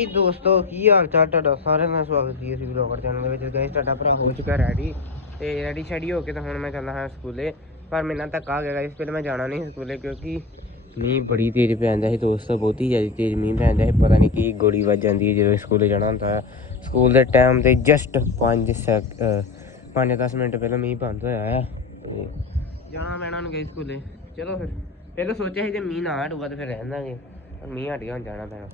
ਹਾਂਜੀ ਦੋਸਤੋ, ਕੀ ਹਾਲ ਚਾਲ ਤੁਹਾਡਾ? ਸਾਰਿਆਂ ਦਾ ਸਵਾਗਤ ਜੀ ਅਸੀਂ ਬਲੌਗਰ ਚੈਨਲ ਦੇ ਵਿੱਚ। ਗਾਇਸ ਤੁਹਾਡਾ ਭਰਾ ਹੋ ਚੁੱਕਾ ਰੈਡੀ ਤੇ ਰੈਡੀ ਸ਼ੈਡੀ ਹੋ ਕੇ ਤਾਂ ਹੁਣ ਮੈਂ ਚੱਲਣਾ ਹਾਂ ਸਕੂਲੇ। ਪਰ ਮੇਰੇ ਨਾਲ ਧੱਕਾ ਆ ਗਿਆ ਗਾਇਸ ਪਹਿਲਾਂ ਮੈਂ ਜਾਣਾ ਨਹੀਂ ਸੀ ਸਕੂਲੇ ਕਿਉਂਕਿ ਮੀਂਹ ਬੜੀ ਤੇਜ਼ ਪੈਂਦਾ ਸੀ ਦੋਸਤੋ, ਬਹੁਤੀ ਜ਼ਿਆਦਾ ਤੇਜ਼ ਮੀਂਹ ਪੈਂਦਾ ਸੀ। ਪਤਾ ਨਹੀਂ ਕੀ ਗੋਲੀ ਵੱਜ ਜਾਂਦੀ ਹੈ ਜਦੋਂ ਸਕੂਲੇ ਜਾਣਾ ਹੁੰਦਾ ਸਕੂਲ ਦੇ ਟਾਈਮ ਤੇ ਜਸਟ 5 ਸੈਕ 5-10 ਮਿੰਟ ਪਹਿਲਾਂ ਮੀਂਹ ਬੰਦ ਹੋਇਆ ਆ ਤੇ ਜਾਣਾ ਪੈਣਾ ਨੂੰ ਗਏ ਸਕੂਲੇ। ਚਲੋ ਫਿਰ, ਪਹਿਲਾਂ ਸੋਚਿਆ ਸੀ ਜੇ ਮੀਂਹ ਨਾ ਹਟੂਗਾ ਤਾਂ ਫਿਰ ਰਹਿਣ ਦਾਂਗੇ, ਪਰ ਮੀਂਹ ਹਟ ਗਿਆ, ਹੁਣ ਜਾਣਾ ਪੈਣਾ।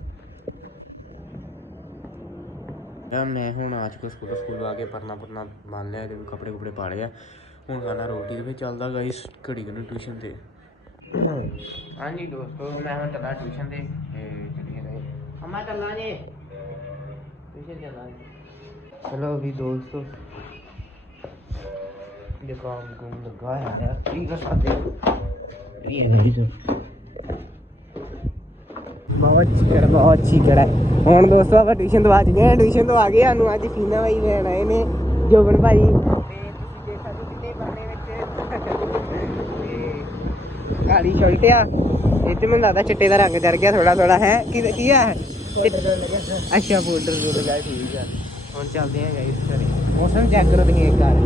ਮੈਂ ਹੁਣ ਆ ਚੁੱਕਾ ਸਕੂਲ ਸਕੂਲ ਆ ਕੇ ਪਰਨਾ ਪਰਨਾ ਮੰਨ ਲਿਆ ਤੇ ਕੱਪੜੇ ਕੁਪੜੇ ਪਾ ਲਏ ਆ। ਹੁਣ ਖਾਣਾ ਰੋਟੀ ਦੇ ਵਿੱਚ ਚੱਲਦਾ ਗਾਇਸ ਘੜੀ ਘੜੀ ਟਿਊਸ਼ਨ ਤੇ। ਹਾਂਜੀ ਦੋਸਤੋ ਮੈਂ ਹੁਣ ਚੱਲਾ ਟਿਊਸ਼ਨ ਤੇ ਤੇ ਚੱਲੀਏ ਗਏ ਅਮਾ ਚੱਲਾਂ ਜੀ। ਟਿਊਸ਼ਨ ਚੱਲਾਂ ਚਲੋ ਵੀ ਦੋਸਤੋ। ਦੁਕਾਨ ਕੋਲ ਲੱਗਾ ਹੈ। ਠੀਕ ਹੈ ਸਾਦੇ ਇਹ ਹੈ ਗਾਇਸ ਬਹੁਤ ਚਿਕੜ ਬਹੁਤ ਚਿਕੜ ਹੈ ਹੁਣ ਦੋਸਤੋ, ਆਪਾਂ ਟਿਊਸ਼ਨ ਤੋਂ ਆ ਚੁੱਕੇ ਹਾਂ। ਟਿਊਸ਼ਨ ਤੋਂ ਆ ਗਏ ਸਾਨੂੰ ਅੱਜ ਫੀਨਾ ਬਾਈ ਲੈਣ ਆਏ ਨੇ, ਜੋਬਨ ਭਾਈ ਤੇ ਤੁਸੀਂ ਦੇਖ ਸਕਦੇ ਕਿੰਨੇ ਬਰਨੇ ਵਿੱਚ ਤੇ ਕਾਲੀ ਸ਼ਰਟ ਆ। ਇਹ ਤੇ ਮੈਨੂੰ ਲੱਗਦਾ ਚਿੱਟੇ ਦਾ ਰੰਗ ਚੜ ਗਿਆ ਥੋੜਾ ਥੋੜਾ ਹੈ? ਕੀ ਕੀ ਆ? ਅੱਛਾ ਪਾਊਡਰ ਰੋਡ ਜਾ, ਠੀਕ ਆ। ਹੁਣ ਚੱਲਦੇ ਆ ਗਾਇਸ ਘਰੇ। ਮੌਸਮ ਚੈੱਕ ਕਰੋ ਤੁਸੀਂ ਇੱਕ ਵਾਰ।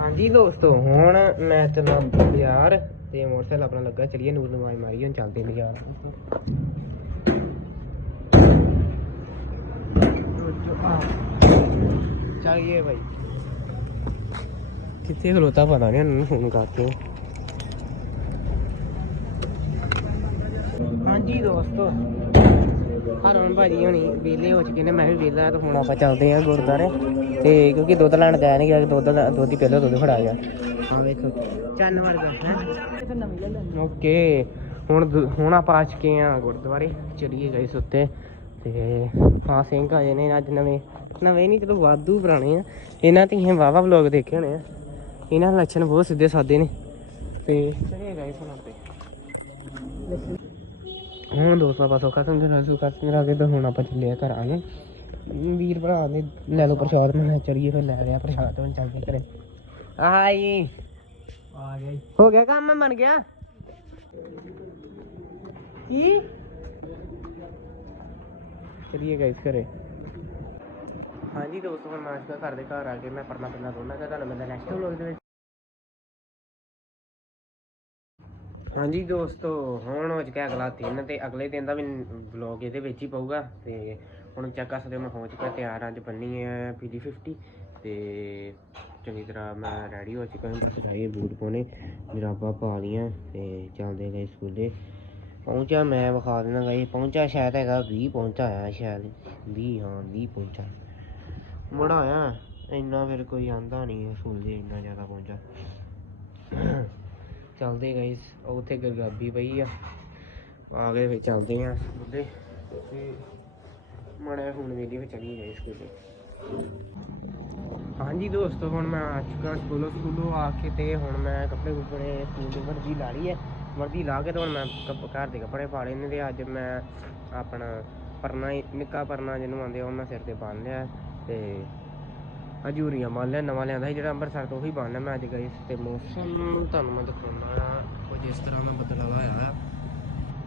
ਹਾਂਜੀ ਦੋਸਤੋ, ਹੁਣ ਮੈਂ ਚੱਲਾਂ ਬਾਜ਼ਾਰ ਤੇ ਮੋਟਰਸਾਈਕਲ ਆਪਣਾ ਲੱਗਾ, ਚਲੀਏ ਨੂਰ ਨਵਾਜ਼ ਮਾਰੀ ਹੁਣ ਚੱਲਦੇ ਨੇ ਯਾਰ। ਚੱਲੀਏ ਭਾਈ ਕਿੱਥੇ ਖਲੋਤਾ ਪਤਾ ਨਹੀਂ, ਉਹਨੂੰ ਫੋਨ ਕਰਕੇ। ਹਾਂਜੀ ਦੋਸਤੋ। ਹਰਮਨ ਭਾਜੀ ਹੋਣੀ ਵਿਹਲੇ ਹੋ ਚੁੱਕੇ ਨੇ ਮੈਂ ਵੀ ਵਿਹਲਾ ਤਾਂ ਹੁਣ ਆਪਾਂ ਚੱਲਦੇ ਆ ਗੁਰਦਾਰੇ ਤੇ ਕਿਉਂਕਿ ਦੁੱਧ ਲੈਣ ਗਿਆ ਨਹੀਂ ਗਿਆ ਦੁੱਧ ਲੈ- ਦੁੱਧ ਹੀ ਪਹਿਲਾਂ ਦੁੱਧ ਫੜਾ ਗਿਆ। ਹਾਂ ਵੇਖੋ ਚੰਨ ਵਰਗਾ ਹੈ। ਓਕੇ ਹੁਣ ਦੁ- ਹੁਣ ਆਪਾਂ ਆ ਚੁੱਕੇ ਆ ਗੁਰਦੁਆਰੇ ਚੜੀਏ ਗਏ ਸੁੱਤੇ। ਤੇ ਹਾਂ ਸਿੰਘ ਆਏ ਨੇ ਅੱਜ ਨਵੇਂ। ਨਵੇਂ ਨਹੀਂ ਚਲੋ ਵਾਧੂ ਪੁਰਾਣੇ ਆ। ਇਹਨਾਂ ਤੇ ਇਹ ਵਾਵਾ ਵਲੌਗ ਦੇਖੇ ਹੋਣੇ ਆ। ਇਹਨਾਂ ਦੇ ਲੱਛਣ ਬਹੁਤ ਸਿੱਧੇ ਸਾਦੇ ਨੇ। ਤੇ ਚੜੀਏ ਗਏ ਸੁਣਾ ਤੇ। ਹੁਣ ਦੋਸਤੋ ਆਪਾਂ ਸੋਖਾ ਸਮਝਣਾ ਸੁਖਾ ਸਮਝਣਾ ਕੇ ਤੇ ਹੁਣ ਆਪਾਂ ਚੱਲੇ ਘਰਾਂ ਨੂੰ। ਵੀਰ ਭਰਾ ਨੇ ਲੈ ਲਓ ਪ੍ਰਸ਼ਾਦ ਮੈਂ ਚਲੀਏ ਫਿਰ ਲੈ ਲਿਆ ਪ੍ਰਸ਼ਾਦ ਹੁਣ ਚੱਲਦੇ ਘਰੇ। ਆਈ ਆ ਗਿਆ ਹੋ ਗਿਆ ਕੰਮ ਬਣ ਗਿਆ? ਕੀ? ਚਲੀਏ ਗਾਇਸ ਘਰੇ। ਹਾਂਜੀ ਦੋਸਤੋ ਹੁਣ ਮੈਂ ਅੱਜ ਘਰ ਦੇ ਘਰ ਆ ਕੇ ਮੈਂ ਪਰਨਾ ਪਰਨਾ ਦੋਨਾਂ ਦਾ ਤੁਹਾਨੂੰ ਮੈਂ ਨੈਕਸਟ ਵਲੋਗ ਦੇ ਵਿੱਚ। ਹਾਂਜੀ ਦੋਸਤੋ, ਹੁਣ ਹੋ ਚੁੱਕਿਆ ਅਗਲਾ ਦਿਨ ਤੇ ਅਗਲੇ ਦਿਨ ਦਾ ਵੀ ਵਲੌਗ ਇਹਦੇ ਵਿੱਚ ਹੀ ਪਊਗਾ ਤੇ ਹੁਣ ਚੈੱਕ ਕਰ ਸਕਦੇ ਮੈਂ ਹੋ ਚੁੱਕਾ ਤਿਆਰ ਅੱਜ ਬੰਨੀ ਹੈ ਪੀਡੀ 50 ਤੇ ਚੰਗੀ ਤਰ੍ਹਾਂ ਮੈਂ ਰੈਡੀ ਹੋ ਚੁੱਕਾ ਹਾਂ ਸਟਾਈ ਬੂਟ ਪਾਉਣੇ, ਜਰਾਬਾਂ ਪਾ ਲਈਆਂ ਤੇ ਚੱਲਦੇ ਗਏ ਸਕੂਲੇ। ਪਹੁੰਚਿਆ ਮੈਂ ਵਿਖਾ ਦੇਣਾ ਗਈ, ਪਹੁੰਚਾ ਸ਼ਾਇਦ ਹੈਗਾ 20 ਪਹੁੰਚਾ ਆਇਆ ਸ਼ਾਇਦ 20 ਹਾਂ 20 ਪਹੁੰਚਾ। ਬੜਾ ਆਇਆ, ਇੰਨਾ ਫਿਰ ਕੋਈ ਆਂਦਾ ਨਹੀਂ ਹੈ ਸਕੂਲੇ, ਇੰਨਾ ਜ਼ਿਆਦਾ ਪਹੁੰਚਾ। ਚੱਲਦੇ ਗਏ ਉੱਥੇ ਗਰਗਾਬੀ ਪਈ ਆ। ਆ ਗਏ ਫਿਰ ਚੱਲਦੇ ਆ। ਸਕੂਲੇ ਤੇ ਹੁਣ ਵੀਡੀਓ ਵਿੱਚ ਚਲੀ ਗਈ ਸਕੂਲ। ਹਾਂਜੀ ਦੋਸਤੋ, ਹੁਣ ਮੈਂ ਆ ਚੁੱਕਾ ਸਕੂਲੋਂ ਸਕੂਲੋਂ ਆ ਕੇ ਤੇ ਹੁਣ ਮੈਂ ਕੱਪੜੇ ਕੁਪੜੇ ਸਕੂਲ ਦੀ ਵਰਦੀ ਲਾ ਲਈ ਹੈ। ਵਰਦੀ ਲਾ ਕੇ ਤੇ ਹੁਣ ਮੈਂ ਕੱਪ- ਘਰ ਦੇ ਕੱਪੜੇ ਪਾ ਲਏ ਨੇ ਤੇ ਅੱਜ ਮੈਂ ਆਪਣਾ ਪਰਨਾ ਹੀ- ਨਿੱਕਾ ਪਰਨਾ ਜਿਹਨੂੰ ਆਂਦੇ ਉਹ ਮੈਂ ਸਿਰ ਤੇ ਬੰਨ ਲਿਆ ਤੇ ਹਜੂਰੀਆਂ ਬੰਨ ਲਿਆ ਨਵਾਂ ਲਿਆਂਦਾ ਸੀ ਜਿਹੜਾ ਅੰਮ੍ਰਿਤਸਰ ਤੋਂ ਉਹੀ ਲਿਆ ਮੈਂ ਅੱਜ ਗਈ ਤੇ ਮੌਸਮ ਤੁਹਾਨੂੰ ਮੈਂ ਦਿਖਾਉਣਾ ਆ ਕੁਝ ਇਸ ਤਰ੍ਹਾਂ ਦਾ ਬੱਦਲ ਵਾਲਾ ਹੋਇਆ ਆ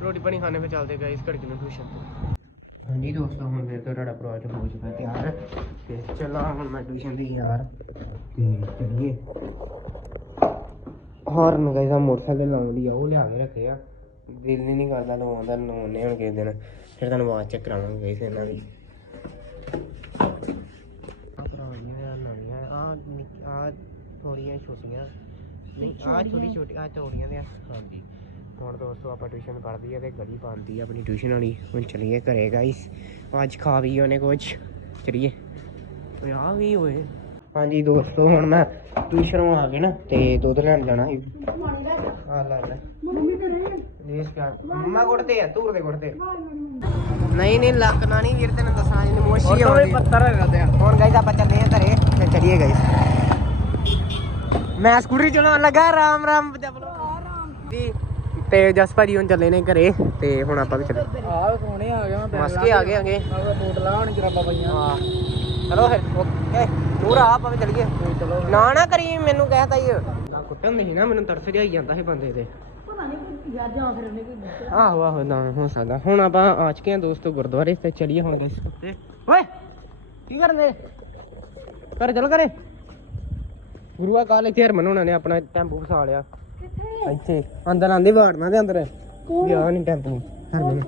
ਰੋਟੀ ਪਾਣੀ ਖਾਣੇ ਫਿਰ ਚੱਲਦੇ ਗਏ ਇਸ ਘੜਕੀ ਨੂੰ ਟਿਊਸ਼ਨ ਤੋਂ। ਹਾਂਜੀ ਦੋਸਤੋ ਹੁਣ ਮੇਰੇ ਤੋਂ ਤੁਹਾਡਾ ਪ੍ਰੋਜੈਕਟ ਹੋ ਚੁੱਕਾ ਤਿਆਰ ਤੇ ਚਲੋ ਹੁਣ ਮੈਂ ਟਿਊਸ਼ਨ ਦੀ ਯਾਰ। ਤੇ ਚਲੀਏ। ਹਾਰਨ ਗਾਇਸ ਆ ਮੋਟਰਸਾਈਕਲ ਲਾਉਣ ਲਈ ਆ ਉਹ ਲਿਆ ਕੇ ਰੱਖੇ ਆ। ਦਿਲ ਨਹੀਂ ਕਰਦਾ ਲਵਾਉਣ ਦਾ ਹੁਣ ਕਿਸੇ ਦਿਨ ਫਿਰ ਤੁਹਾਨੂੰ ਆਵਾਜ਼ ਚੈੱਕ ਕਰਾਵਾਂਗੇ ਗਾਇਸ ਇਹਨਾਂ ਦੀ ਆ ਪੁਰਾਣੀਆਂ ਨਵੀਆਂ ਆ ਆ ਥੋੜੀਆਂ ਛੋਟੀਆਂ। ਨਹੀਂ ਆ ਛੋਟੀ ਛੋਟੀ ਆ ਚੌੜੀਆਂ ਨੇ। ਹਾਂਜੀ। ਹੁਣ ਦੋਸਤੋ ਆਪਾਂ ਟਿਊਸ਼ਨ ਪੜ੍ਹਦੀ ਆ ਤੇ ਗਲੀ ਪਾਉਂਦੀ ਆ ਆਪਣੀ ਟਿਊਸ਼ਨ ਵਾਲੀ। ਹੁਣ ਚਲੀਏ ਘਰੇ ਗਾਇਸ ਅੱਜ ਖਾ ਵੀ ਉਹਨੇ ਕੁਝ ਚਲੀਏ। ਓਏ ਆ ਵੀ ਹੋਏ ਹਾਂਜੀ ਦੋਸਤੋ ਹੁਣ ਮੈਂ ਟਿਊਸ਼ਨੋਂ ਆ ਕੇ ਨਾ ਤੇ ਦੁੱਧ ਲੈਣ ਜਾਣਾ ਸੀ। ਆ ਲੈ ਲੈ। ਨੀਸ ਪਿਆ ਮੰਮਾ ਕੁੜਤੇ ਆ ਤੂਰ ਦੇ ਕੁੜਤੇ ਨਹੀਂ ਨਹੀਂ ਲੱਕ ਨਾ ਨਹੀਂ ਵੀਰ ਤੈਨੂੰ ਦੱਸਣਾ ਜਿੰਨੀ ਮੋਸ਼ੀ ਆਉਂਦੀ ਪੱਤਰ ਹੈਗਾ ਤੇ ਹੁਣ ਗਾਇਸ ਆਪਾਂ ਚੱਲੇ ਆ ਘਰੇ ਤੇ ਚਲੀਏ ਗਾਇਸ ਮੈਂ ਸਕੂਟਰੀ ਚਲਾਉਣ ਲੱਗਾ ਰਾਮ ਰਾਮ ਜੀ ਤੇ ਜਸ ਭਾਜੀ ਹੁਣ ਚੱਲੇ ਨੇ ਘਰੇ ਤੇ ਹੁਣ ਆਪਾਂ ਵੀ ਚੱਲੇ। ਆਹ ਸੋਹਣੇ ਆ ਗਿਆ ਮੈਂ ਮਸਕੇ ਆ ਗਏ ਆਗੇ ਬੂਟ ਲਾ ਹੁਣ ਜਰਾਬਾਂ ਪਈਆਂ। ਹਾਂ। ਚਲੋ ਫਿਰ ਓਕੇ। ਦੂਰ ਆ ਆਪਾਂ ਵੀ ਚੱਲੀਏ। ਚਲੋ ਨਾ ਨਾ ਕਰੀ ਮੈਨੂੰ ਕਹਿਤਾ ਹੀ ਨਾ ਕੁੱਟਣ ਨਹੀਂ ਨਾ ਮੈਨੂੰ ਤਰਸ ਜਿਹਾ ਹੀ ਜਾਂਦਾ ਸੀ ਬੰਦੇ ਤੇ ਆਹੋ ਆਹੋ ਨਾ ਹੋ ਸਕਦਾ। ਹੁਣ ਆਪਾਂ ਆ ਚੁੱਕੇ ਹਾਂ ਦੋਸਤੋ ਗੁਰਦੁਆਰੇ ਤੇ ਚਲੀਏ ਹੁਣ ਗਏ ਤੇ ਓਏ! ਕੀ ਕਰਦੇ ਕਰ ਚਲ ਕਰੇ ਗੁਰੂਆ ਕਾਲ ਇੱਥੇ ਹਰਮਨ ਹੋਣਾ ਨੇ ਆਪਣਾ ਟੈਂਪੂ ਫਸਾ ਲਿਆ। ਇੱਥੇ ਅੰਦਰ ਆਂਦੇ ਵਾੜਨਾ ਦੇ ਅੰਦਰ। ਗਿਆ ਨਹੀਂ ਟੈਂਪੂ ਹਰਮਨ।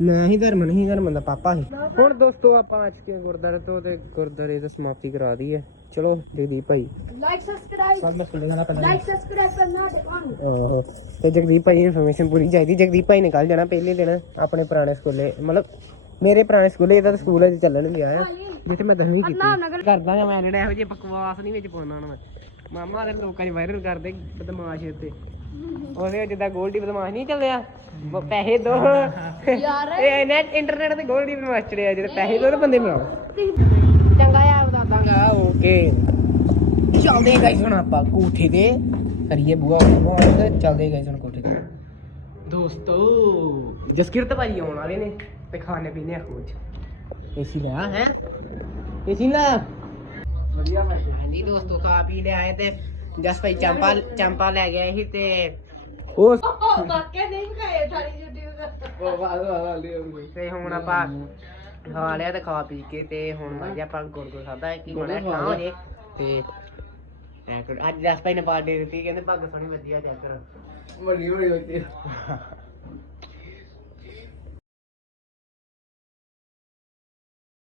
ਮੈਂ ਹੀ ਧਰਮਨ ਹੀ ਧਰਮਨ ਦਾ ਪਾਪਾ ਸੀ। ਹੁਣ ਦੋਸਤੋ ਆਪਾਂ ਆ ਚੁੱਕੇ ਹਾਂ ਗੁਰਦੁਆਰੇ ਤੋਂ ਤੇ ਗੁਰਦੁਆਰੇ ਦੀ ਸਮਾਪਤੀ ਕਰਾ ਦੀ ਹੈ ਚਲੋ ਜਗਦੀਪ ਭਾਈ। ਲਾਈਕ ਸਬਸਕ੍ਰਾਈਬ ਸਭ ਮੈਂ ਸੁਣਨ ਪਹਿਲਾਂ ਲਾਈਕ ਸਬਸਕ੍ਰਾਈਬ ਕਰਨਾ ਟਿਕਾਣ। ਓਹੋ ਤੇ ਜਗਦੀਪ ਭਾਈ ਇਨਫੋਰਮੇਸ਼ਨ ਪੂਰੀ ਚਾਹੀਦੀ। ਜਗਦੀਪ ਭਾਈ ਨੇ ਕੱਲ ਜਾਣਾ ਪਹਿਲੇ ਦਿਨ ਆਪਣੇ ਪੁਰਾਣੇ ਸਕੂਲੇ ਮਤਲਬ ਮੇਰੇ ਪੁਰਾਣੇ ਸਕੂਲੇ ਇਹਦਾ ਤਾਂ ਸਕੂਲ ਅਜੇ ਚੱਲਣ ਲਿਆ ਆ ਜਿੱਥੇ ਮੈਂ ਦਸਵੀਂ ਕੀਤੀ। ਕਰਦਾ ਜਾਂ ਮੈਂ ਜਿਹੜਾ ਇਹੋ ਜਿਹੇ ਬਕਵਾਸ ਨਹੀਂ ਵਿੱਚ ਪਾਉਣਾ ਹੁਣ ਮੈਂ। ਮਾਮਾ ਦੇ ਲੋਕਾਂ 'ਚ ਵਾਇਰਲ ਕਰਦੇ ਬਦਮਾਸ਼ ਤੇ ਉਹਦੇ ਜਿੱਦਾਂ ਗੋਲਡੀ ਬਦਮਾਸ਼ ਨਹੀਂ ਚੱਲਿਆ। ਪੈਸੇ ਦੋ। ਯਾਰ। ਇਹ ਨੈਟ ਇੰਟਰਨੈਟ ਤੇ ਗੋਲਡੀ ਬਦਮਾਸ਼ ਚੜਿਆ ਜਿਹੜੇ ਪੈਸੇ ਦੋ ਬੰਦੇ ਬਣਾਓ। ਚੰਗਾ ਆ ਓਕੇ ਚੱਲਦੇ ਗਾਈਸ ਹੁਣ ਆਪਾਂ ਕੋਠੇ ਤੇ। ਕਰੀਏ ਬੂਆ ਬੰਦ ਚੱਲਦੇ ਗਾਈਸ ਹੁਣ ਕੋਠੇ ਤੇ। ਦੋਸਤੋ ਜਸਕਿਰਤ ਭਾਈ ਆਉਣ ਵਾਲੇ ਨੇ ਤੇ ਖਾਣੇ ਪੀਣੇ ਆ ਕੁਝ ਏਸੀ ਲਿਆ ਹੈ? ਏਸੀ ਲਾ ਵਧੀਆ ਭਾਈ ਹਾਂਜੀ ਦੋਸਤੋ ਖਾ ਪੀ ਲੈ ਆਏ ਤੇ। ਜਸ ਭਾਈ ਚੰਪਾ ਚੰਪਾ ਲੈ ਗਿਆ ਸੀ ਤੇ ਉਹ ਨਹੀਂ ਖਾਏ ਤੇ। ਹੁਣ ਆਪਾਂ ਖਾ ਲਿਆ ਤੇ ਖਾ ਪੀ ਕੇ ਤੇ ਹੁਣ ਵਧੀਆ ਆਪਾਂ ਗੁਰਗੁਰ ਖਾਦਾ ਕੀ ਬਣਾ ਖਾ ਹੋ ਜੇ ਤੇ ਅੱਜ ਜਸ ਭਾਈ ਨੇ ਪਾਰਟੀ ਦਿੱਤੀ ਕਹਿੰਦੇ ਪੱਗ ਸੋਹਣੀ ਵਧੀਆ ਚੱਕ ਕਰ। Morí, morí, tío.